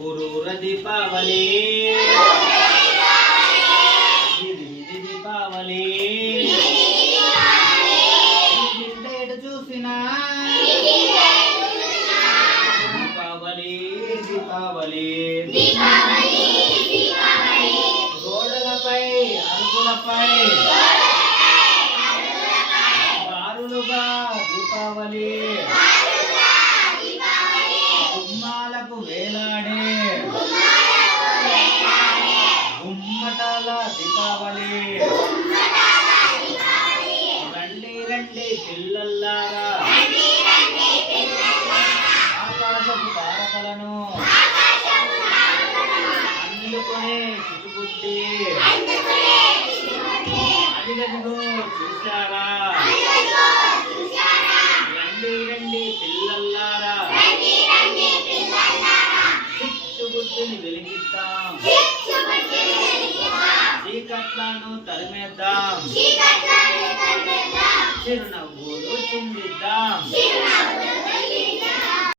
ఊరూర దీపావళి దీపావళి చూసినా దీపావళి గోడలపై అరుగులపై బారులుగా దీపావళి గుమ్మాలకు వేలాడే గుమ్మటాల దీపావళి రండి రండి పిల్లల్లారా ఆకాశపు తారకలను అందుకొని చుట్టుబుట్టి అదిగదిగో చూశారా రండి రండి పిల్లల్లారా చుట్టుబుట్టిని వెలిగిద్దాం చీకట్లను తరిమేద్దాం చిరునవ్వులు చిందిద్దాం